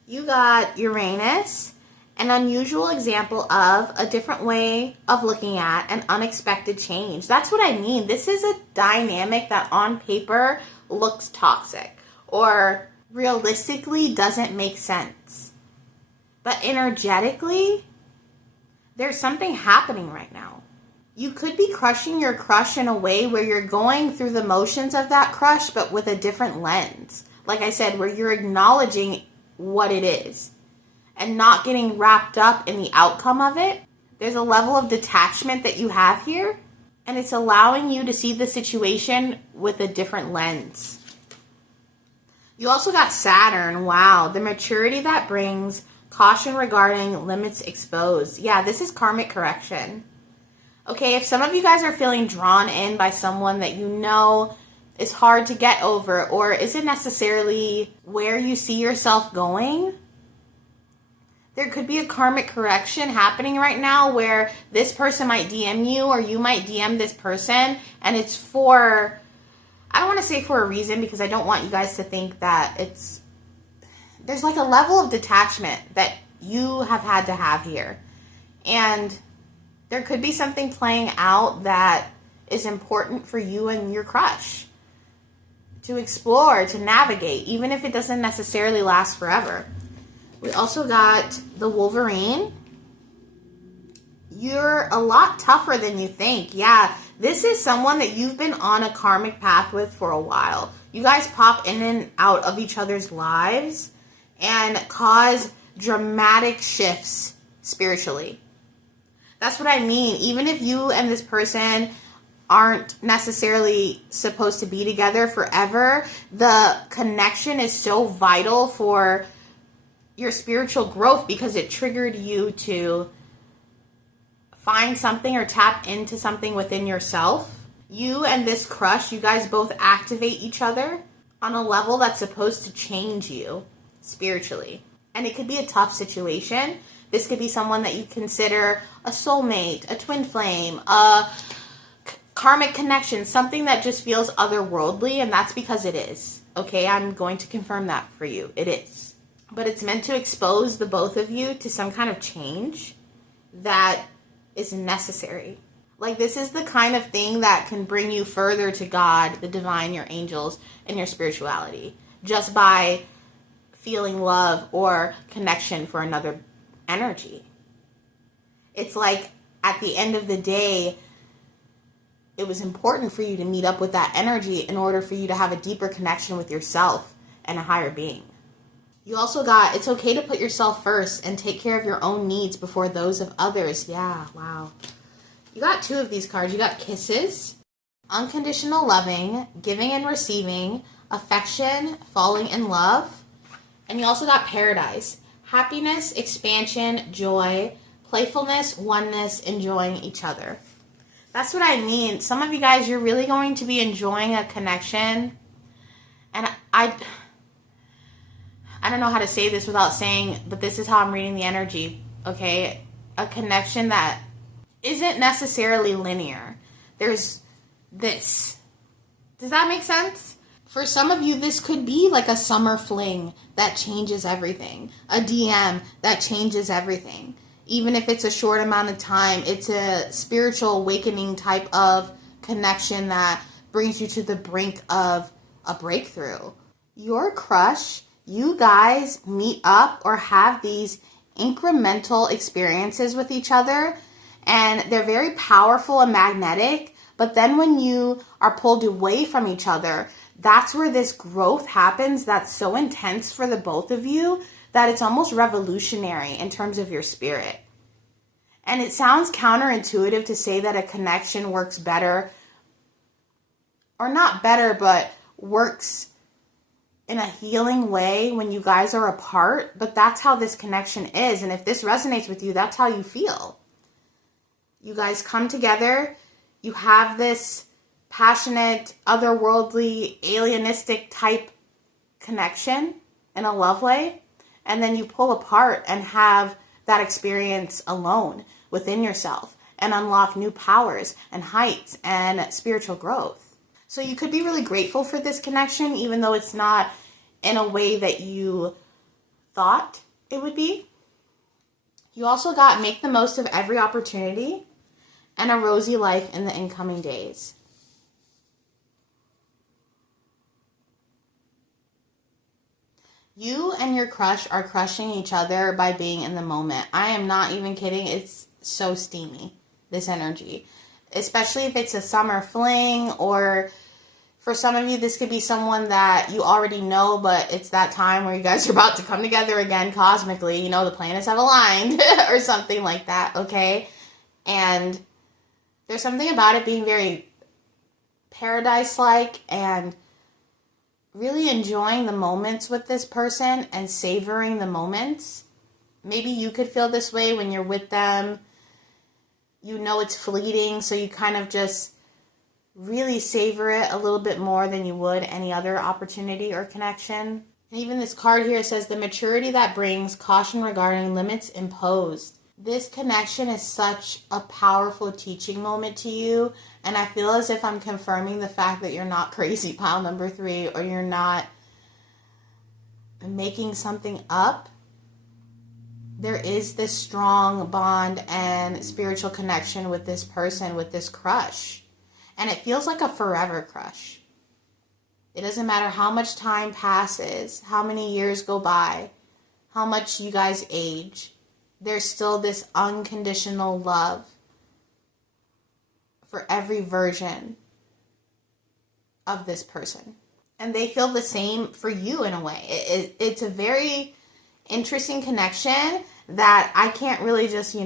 You got Uranus, an unusual example of a different way of looking at an unexpected change. That's what I mean. This is a dynamic that on paper looks toxic or realistically doesn't make sense. But energetically, there's something happening right now. You could be crushing your crush in a way where you're going through the motions of that crush, but with a different lens. Like I said, where you're acknowledging what it is and not getting wrapped up in the outcome of it. There's a level of detachment that you have here, and it's allowing you to see the situation with a different lens. You also got Saturn. Wow, the maturity that brings, caution regarding limits exposed. Yeah, this is karmic correction. Okay, if some of you guys are feeling drawn in by someone that is hard to get over or isn't necessarily where you see yourself going, there could be a karmic correction happening right now where this person might DM you or you might DM this person, and it's for, I don't want to say for a reason because I don't want you guys to think that there's like a level of detachment that you have had to have here. And there could be something playing out that is important for you and your crush to explore, to navigate, even if it doesn't necessarily last forever. We also got the Wolverine. You're a lot tougher than you think. Yeah, this is someone that you've been on a karmic path with for a while. You guys pop in and out of each other's lives and cause dramatic shifts spiritually. That's what I mean. Even if you and this person aren't necessarily supposed to be together forever, the connection is so vital for your spiritual growth because it triggered you to find something or tap into something within yourself. You and this crush, you guys both activate each other on a level that's supposed to change you spiritually. And it could be a tough situation. This could be someone that you consider a soulmate, a twin flame, a karmic connection, something that just feels otherworldly, and that's because it is. Okay, I'm going to confirm that for you. It is. But it's meant to expose the both of you to some kind of change that is necessary. Like, this is the kind of thing that can bring you further to God, the divine, your angels, and your spirituality, just by feeling love or connection for another energy. It's like, at the end of the day, it was important for you to meet up with that energy in order for you to have a deeper connection with yourself and a higher being. You also got, it's okay to put yourself first and take care of your own needs before those of others. Yeah, wow. You got two of these cards. You got kisses, unconditional loving, giving and receiving, affection, falling in love. And you also got paradise, happiness, expansion, joy, playfulness, oneness, enjoying each other. That's what I mean. Some of you guys, you're really going to be enjoying a connection. And I don't know how to say this without saying, but this is how I'm reading the energy, okay? A connection that isn't necessarily linear. There's this. Does that make sense? For some of you, this could be like a summer fling that changes everything. A DM that changes everything. Even if it's a short amount of time, it's a spiritual awakening type of connection that brings you to the brink of a breakthrough. Your crush, you guys meet up or have these incremental experiences with each other, and they're very powerful and magnetic, but then when you are pulled away from each other, that's where this growth happens that's so intense for the both of you that it's almost revolutionary in terms of your spirit. And it sounds counterintuitive to say that a connection works better, or not better, but works in a healing way when you guys are apart, but that's how this connection is. And if this resonates with you, that's how you feel. You guys come together, you have this passionate, otherworldly, alienistic type connection in a love way, and then you pull apart and have that experience alone within yourself and unlock new powers and heights and spiritual growth. So you could be really grateful for this connection, even though it's not in a way that you thought it would be. You also got make the most of every opportunity and a rosy life in the incoming days. You and your crush are crushing each other by being in the moment. I am not even kidding. It's so steamy, this energy. Especially if it's a summer fling, or for some of you, this could be someone that you already know, but it's that time where you guys are about to come together again cosmically. You know, the planets have aligned or something like that, okay? And there's something about it being very paradise-like and really enjoying the moments with this person and savoring the moments. Maybe you could feel this way when you're with them. You know it's fleeting, so you kind of just really savor it a little bit more than you would any other opportunity or connection. And even this card here says, the maturity that brings caution regarding limits imposed. This connection is such a powerful teaching moment to you, and I feel as if I'm confirming the fact that you're not crazy pile number 3, or you're not making something up. There is this strong bond and spiritual connection with this person, with this crush. And it feels like a forever crush. It doesn't matter how much time passes, how many years go by. how much you guys age, there's still this unconditional love for every version of this person. And they feel the same for you in a way. It's a very interesting connection that I can't really just,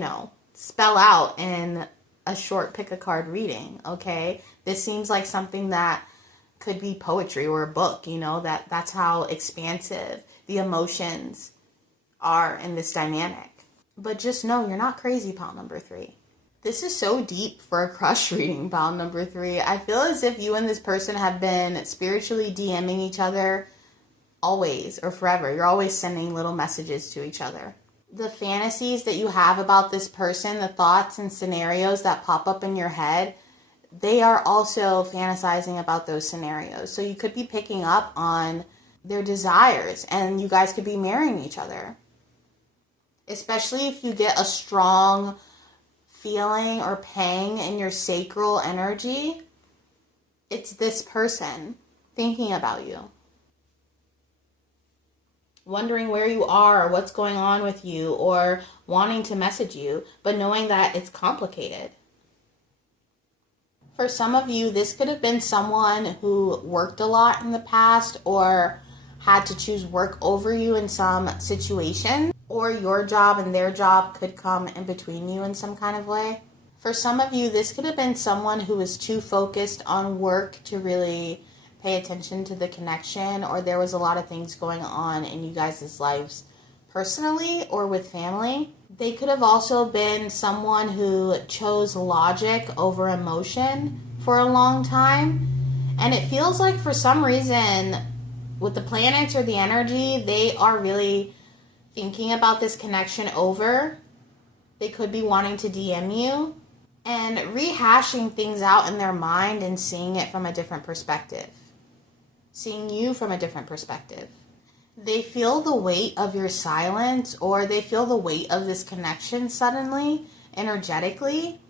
spell out in a short pick-a-card reading, okay? This seems like something that could be poetry or a book, that's how expansive the emotions are in this dynamic. But just know you're not crazy, pile number 3. This is so deep for a crush reading, pile number 3. I feel as if you and this person have been spiritually DMing each other always or forever. You're always sending little messages to each other. The fantasies that you have about this person, the thoughts and scenarios that pop up in your head, they are also fantasizing about those scenarios. So you could be picking up on their desires and you guys could be marrying each other. Especially if you get a strong feeling or pang in your sacral energy, it's this person thinking about you, wondering where you are, what's going on with you, or wanting to message you, but knowing that it's complicated. For some of you, this could have been someone who worked a lot in the past or had to choose work over you in some situation, or your job and their job could come in between you in some kind of way. For some of you, this could have been someone who was too focused on work to really pay attention to the connection, or there was a lot of things going on in you guys' lives personally or with family. They could have also been someone who chose logic over emotion for a long time. And it feels like for some reason, with the planets or the energy, they are really thinking about this connection over. They could be wanting to DM you and rehashing things out in their mind and seeing it from a different perspective. Seeing you from a different perspective. They feel the weight of your silence, or they feel the weight of this connection suddenly, energetically.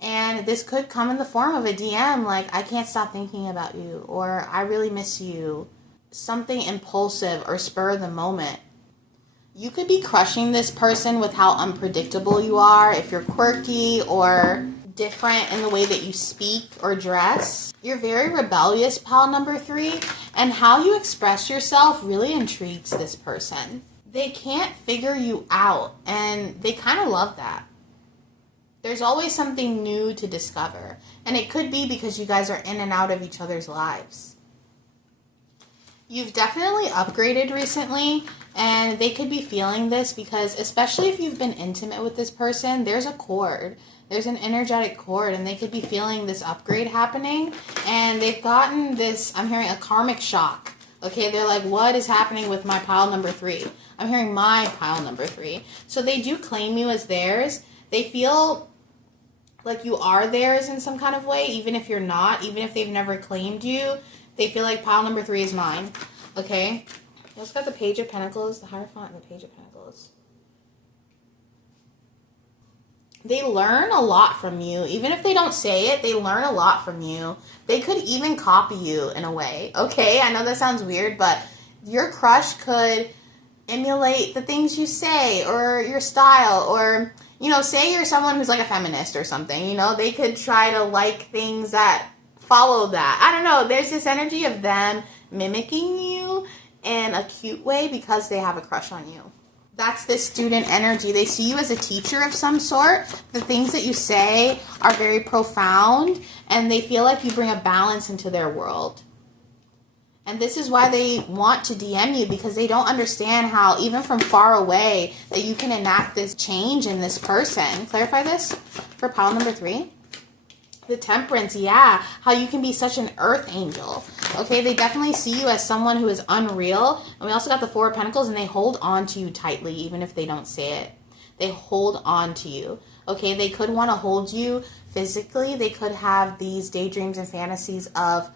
And this could come in the form of a DM like, I can't stop thinking about you, or I really miss you. Something impulsive or spur of the moment. You could be crushing this person with how unpredictable you are, if you're quirky or different in the way that you speak or dress. You're very rebellious, pile number 3, and how you express yourself really intrigues this person. They can't figure you out, and they kind of love that. There's always something new to discover, and it could be because you guys are in and out of each other's lives. You've definitely upgraded recently, and they could be feeling this because, especially if you've been intimate with this person, there's a cord. There's an energetic cord, and they could be feeling this upgrade happening, and they've gotten this, I'm hearing a karmic shock. Okay, they're like, what is happening with my pile number 3? I'm hearing my pile number 3. So they do claim you as theirs. They feel like you are theirs in some kind of way, even if you're not, even if they've never claimed you. They feel like pile number 3 is mine. Okay? You also got the Page of Pentacles, the Hierophant, and the Page of Pentacles. They learn a lot from you. Even if they don't say it, they learn a lot from you. They could even copy you in a way. Okay, I know that sounds weird, but your crush could emulate the things you say or your style, or, say you're someone who's like a feminist or something, they could try to like things that follow that. I don't know. There's this energy of them mimicking you in a cute way because they have a crush on you. That's this student energy. They see you as a teacher of some sort. The things that you say are very profound, and they feel like you bring a balance into their world. And this is why they want to DM you, because they don't understand how, even from far away, that you can enact this change in this person. Clarify this for pile number 3. The Temperance, yeah. How you can be such an earth angel. Okay, they definitely see you as someone who is unreal. And we also got the Four of Pentacles, and they hold on to you tightly, even if they don't say it. They hold on to you. Okay, they could want to hold you physically. They could have these daydreams and fantasies of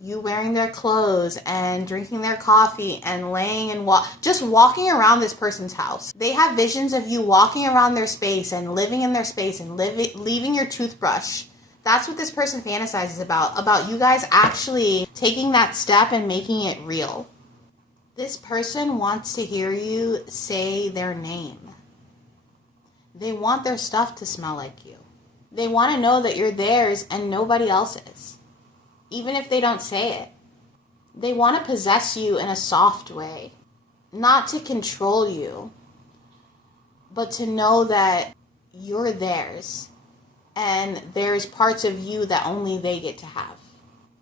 you wearing their clothes and drinking their coffee and laying and just walking around this person's house. They have visions of you walking around their space and living in their space and leaving your toothbrush. That's what this person fantasizes about you guys actually taking that step and making it real. This person wants to hear you say their name. They want their stuff to smell like you. They want to know that you're theirs and nobody else's, even if they don't say it. They want to possess you in a soft way, not to control you, but to know that you're theirs and there's parts of you that only they get to have.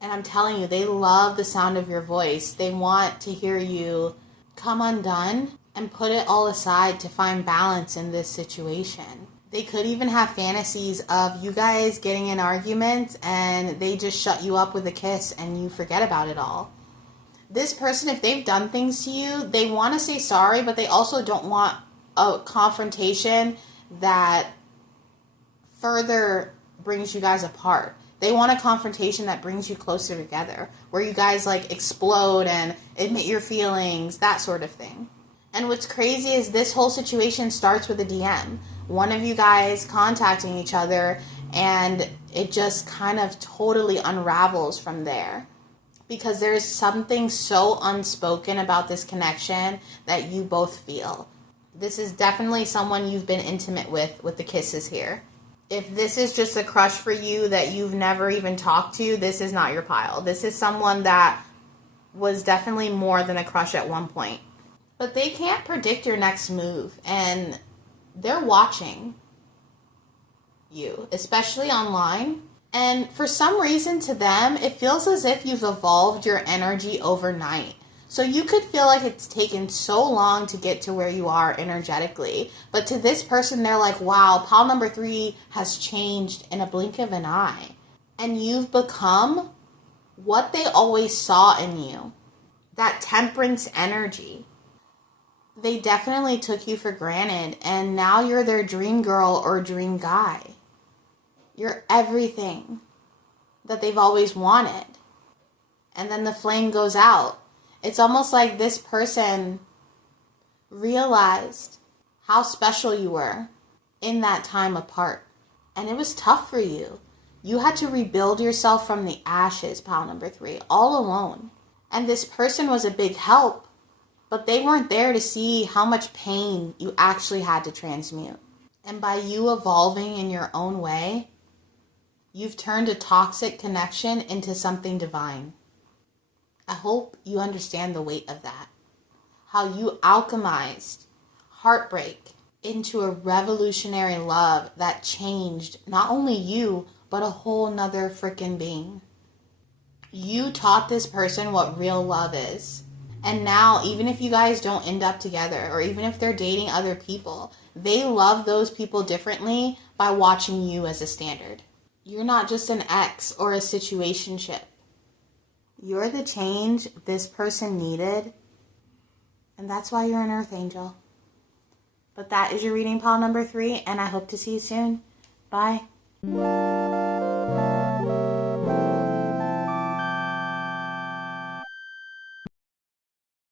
And I'm telling you, they love the sound of your voice. They want to hear you come undone and put it all aside to find balance in this situation. They could even have fantasies of you guys getting in arguments and they just shut you up with a kiss and you forget about it all. This person, if they've done things to you, they want to say sorry, but they also don't want a confrontation that further brings you guys apart. They want a confrontation that brings you closer together, where you guys like explode and admit your feelings, that sort of thing. And what's crazy is this whole situation starts with a DM. One of you guys contacting each other, and it just kind of totally unravels from there. Because there's something so unspoken about this connection that you both feel. This is definitely someone you've been intimate with the kisses here. If this is just a crush for you that you've never even talked to, this is not your pile. This is someone that was definitely more than a crush at one point. But they can't predict your next move, and they're watching you, especially online. And for some reason to them, it feels as if you've evolved your energy overnight. So you could feel like it's taken so long to get to where you are energetically. But to this person, they're like, wow, pile number 3 has changed in a blink of an eye. And you've become what they always saw in you. That temperance energy. They definitely took you for granted. And now you're their dream girl or dream guy. You're everything that they've always wanted. And then the flame goes out. It's almost like this person realized how special you were in that time apart. And it was tough for you. You had to rebuild yourself from the ashes, pile number 3, all alone. And this person was a big help, but they weren't there to see how much pain you actually had to transmute. And by you evolving in your own way, you've turned a toxic connection into something divine. I hope you understand the weight of that. How you alchemized heartbreak into a revolutionary love that changed not only you, but a whole nother freaking being. You taught this person what real love is. And now, even if you guys don't end up together, or even if they're dating other people, they love those people differently by watching you as a standard. You're not just an ex or a situationship. You're the change this person needed, and that's why you're an earth angel. But that is your reading, pile number 3, and I hope to see you soon. Bye.